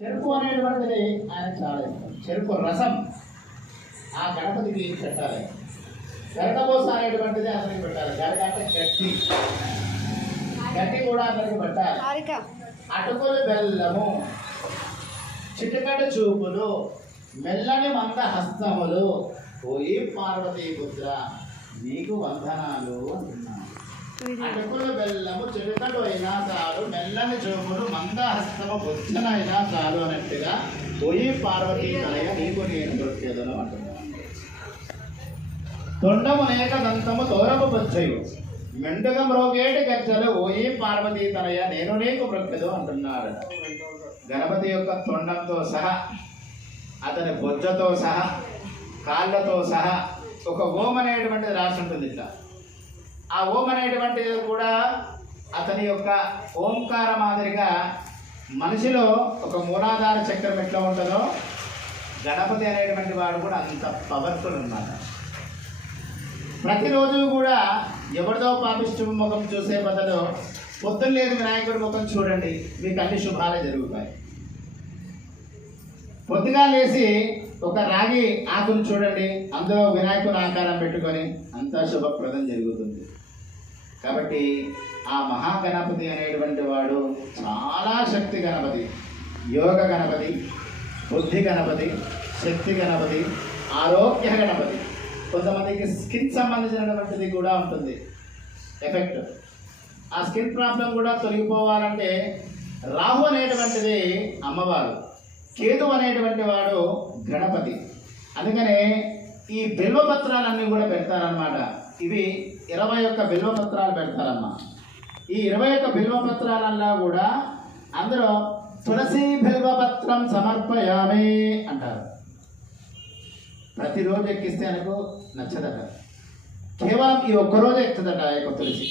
చెరుకు అనేటువంటిది ఆయన చాలా ఇష్టం. చెరుకు రసం ఆ గణపతికి పెట్టాలి. గరకబోస అనేటువంటిది అతనికి పెట్టాలి. గరక అంటే గట్టి, గట్టి కూడా అతనికి పెట్టాలి. అటుకులు బెల్లము, చిటికటి చూపులు, మెల్లని మంద హస్తములు, పోయి పార్వతీ పుత్ర నీకు వందనాలు అంటున్నాను. అటుకులు బెల్లము చిరుకడు అయినా చాలు, మెల్లని చూపులు మంద హస్తము బుద్ధనైనా చాలు అన్నట్టుగా పోయి పార్వతీ తనయ నీకు నేను దొరికేదను అంటున్నాను. తొండము నేక దంతము తోరపు బొచ్చయు, మెండుగ మ్రోగేటి గజ్జలు ఓయి పార్వతీ తనయ నేను నీకు బ్రొక్కెదు అంటున్నాడు. గణపతి యొక్క తొండంతో సహా, అతని బొజ్జతో సహా, కాళ్ళతో సహా ఒక ఓం అనేటువంటిది రాసి ఉంటుంది. ఇట్లా ఆ ఓం అనేటువంటిది కూడా అతని యొక్క ఓంకార మాదిరిగా మనిషిలో ఒక మూలాధార చక్రం ఎట్లా ఉంటుందో గణపతి అనేటువంటి వాడు కూడా అంత పవర్ఫుల్ అన్నమాట. ప్రతిరోజు కూడా ఎవరిదో పాపిష్టి ముఖం చూసే బదులు పొద్దున్న లేదు వినాయకుడి ముఖం చూడండి, మీకు అన్ని శుభాలే జరుగుతాయి. పొద్దుగా లేచి ఒక రాగి ఆకును చూడండి, అందులో వినాయకుని ఆకారం పెట్టుకొని అంతా శుభప్రదం జరుగుతుంది. కాబట్టి ఆ మహాగణపతి అనేటువంటి వాడు చాలా శక్తి గణపతి, యోగ గణపతి, బుద్ధి గణపతి, శక్తి గణపతి, ఆరోగ్య గణపతి. కొంతమందికి స్కిన్ సంబంధించినటువంటిది కూడా ఉంటుంది ఎఫెక్ట్. ఆ స్కిన్ ప్రాబ్లం కూడా తొలగిపోవాలంటే రాహు అనేటువంటిది అమ్మవారు, కేతు అనేటువంటి వాడు గణపతి. అందుకనే ఈ బిల్వపత్రాలన్నీ కూడా పెడతారనమాట. ఇవి 21 బిల్వపత్రాలు పెడతారమ్మా. ఈ 21 బిల్వపత్రాలన్నా కూడా అందులో తులసి బిల్వపత్రం సమర్పయామి అంటారు. ప్రతిరోజు ఎక్కిస్తే ఆయనకు నచ్చదట, కేవలం ఈ ఒక్కరోజు ఎక్కుతుందట ఆ యొక్క తులసి.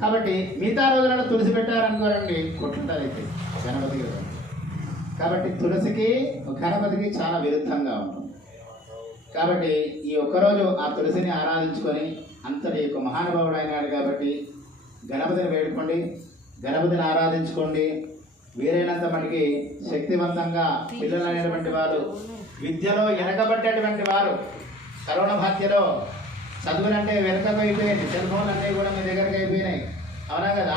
కాబట్టి మిగతా రోజులలో తులసి పెట్టారనుకోరండి కొట్లుంటారు అయితే గణపతి కదా. కాబట్టి తులసికి గణపతికి చాలా విరుద్ధంగా ఉంటుంది. కాబట్టి ఈ ఒక్కరోజు ఆ తులసిని ఆరాధించుకొని అంతటి యొక్క మహానుభావుడు అయినాడు కాబట్టి గణపతిని వేడుకోండి, గణపతిని ఆరాధించుకోండి. వీరైనంత మటుకి శక్తివంతంగా పిల్లలు అనేటువంటి వారు, విద్యలో వెనకబడ్డటువంటి వారు, కరోనా బాధ్యలో చదువులంటే వెనకకు అయిపోయింది, సెల్ ఫోన్లు అన్నీ కూడా మీ దగ్గరకు అయిపోయినాయి, అవునా కదా?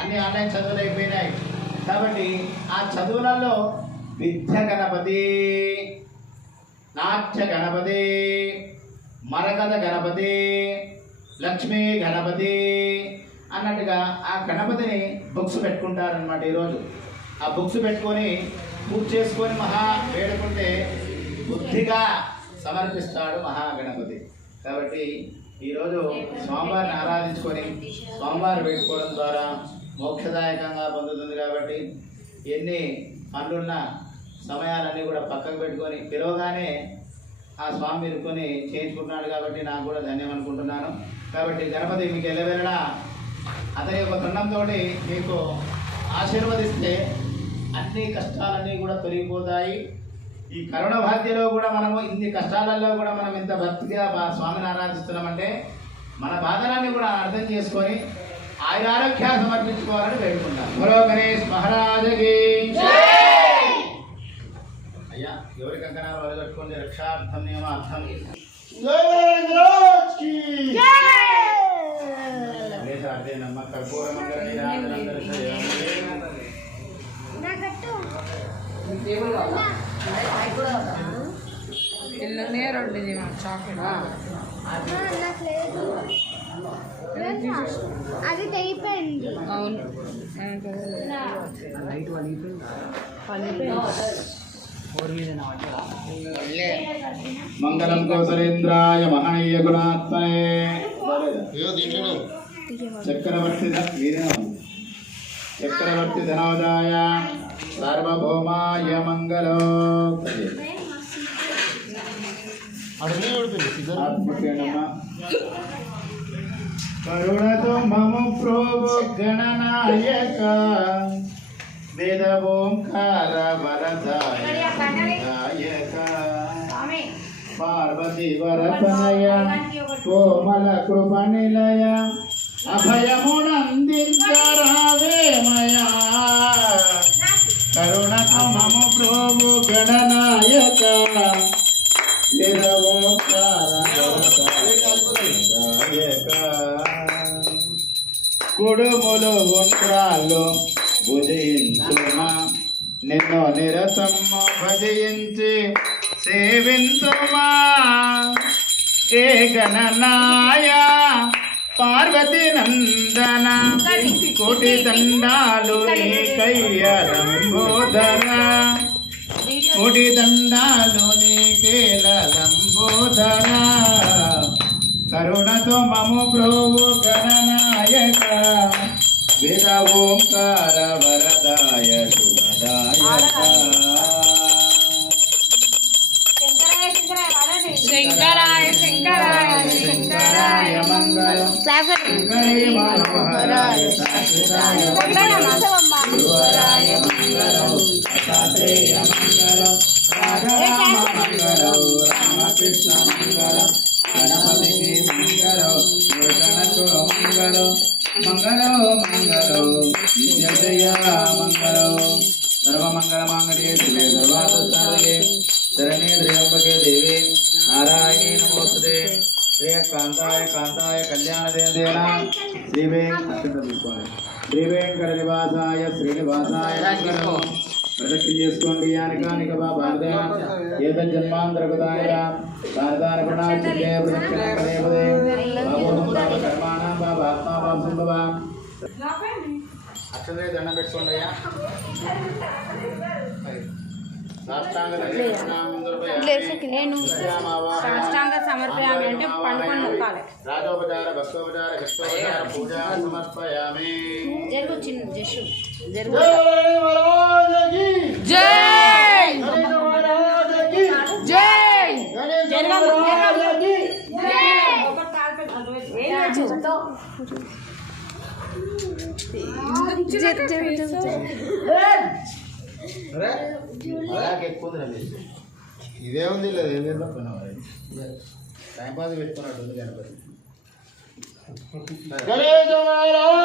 అన్ని ఆన్లైన్ చదువులు అయిపోయినాయి. కాబట్టి ఆ చదువులలో విద్య గణపతి, నాట్య గణపతి, మరకథ గణపతి, లక్ష్మీ గణపతి అన్నట్టుగా ఆ గణపతిని బుక్స్ పెట్టుకుంటారనమాట. ఈరోజు ఆ బుక్స్ పెట్టుకొని పూజ చేసుకొని మహా వేడుకుంటే బుద్ధిగా సమర్పిస్తాడు మహాగణపతి. కాబట్టి ఈరోజు స్వామివారిని ఆరాధించుకొని స్వామివారి వేడుకోవడం ద్వారా మోక్షదాయకంగా పొందుతుంది. కాబట్టి ఎన్ని పనులున్న సమయాలన్నీ కూడా పక్కకు పెట్టుకొని పిలవగానే ఆ స్వామి ఇరుకొని చేయించుకుంటున్నాడు. కాబట్టి నాకు కూడా ధన్యం అనుకుంటున్నాను. కాబట్టి గణపతి మీకు ఎల్లవేళలా అతని యొక్క తొండంతో మీకు ఆశీర్వదిస్తే అన్ని కష్టాలన్నీ కూడా తొలగిపోతాయి. ఈ కరోనా బాధ్యలో కూడా మనము ఇన్ని కష్టాలలో కూడా మనం ఇంత భక్తిగా స్వామిని ఆరాధిస్తున్నామంటే మన బాధలన్నీ కూడా అర్థం చేసుకొని ఆయురారోగ్యాలు సమర్పించుకోవాలని వేడుకుంటాం. బలో గణేష్ మహారాజకి అయ్యా. ఎవరి కంకణాలు వాళ్ళు కట్టుకోండి. రక్షార్థం నియమార్థం అర్థేనమ్మ కర్పూర మంగళ అది తెగిపోయింది. అవును మంగళం కౌసలేంద్రాయ మహనీయ గుణాత్మనే చక్రవర్తి ధనోదాయ సార్వభౌమాయ మంగళం. కరుణతో మమ ప్రోభో గణనాయక వేద ఓంకార వరదాయక పార్వతి వరపనయ కోమల కృప నిలయ అభయమునందించరావేమయా కరుణతో మము ప్రోము గణనాయక కుడుములు ఉండ్రాళ్ళు భుజించుమా నిన్ను నిరతమ్మ భజయించి సేవించుమా ఏ గణనాయ పార్వతి నందన కోటి దండాలు నీకయ్య లంబోదర కోటి దండాలు నీకేల లంబోదర కరుణతో మము ప్రోవు గణనాయక వేద ఓంకార వరదాయ శుభదాయక శంకరాయ శంకరాయ శంకరాయ మంగళం శంకరే మనోహరాయ శాశ్వతాయ గురువరాయ మంగళం దత్తాత్రేయ మంగళం రాఘవ మంగళం రామకృష్ణ మంగళం గణపతికి మంగళం గురుగణతో మంగళం మంగళం మంగళం నిత్యజయ మంగళం సర్వమంగళమాంగళ్యే శివే సర్వార్థసాధకే శరణ్యే త్ర్యంబకే దేవి నారాయణీ నమోస్తుతే శ్రీకాంతాయ కాంతాయ కళ్యాణదేన శ్రీవేంకట నివాసాయ శ్రీనివాసాయ మంగళం ప్రదక్షిణ చేసుకోండి యానికానిక బాబాదే ఏతజ్జన్మాంతరగతాయ భారతాన ప్రణాచితే ప్రదక్షిణ పదే పదే బాబోహం బాబ కర్మాణం బాబ ఆత్మా బాబ సంభవ అక్షరే దండం పెట్టుకోండి అయ్యా సాష్టాంగ సమర్పయామి అంటే పండుకొని నొక్కాలి. రాజోపచార భక్తోపచార కృష్ణోపచార పూజా సమర్పయామి. జరుగు చిన్న జషు జై మహారాజకి జై గణేశ మహారాజకి జై గణేశ మహారాజకి ఇదే ఉంది లేదు ఏదేదో టైం పాస్ పెట్టుకున్నట్టు ఉంది గణపతి గణేశ మహారాజ్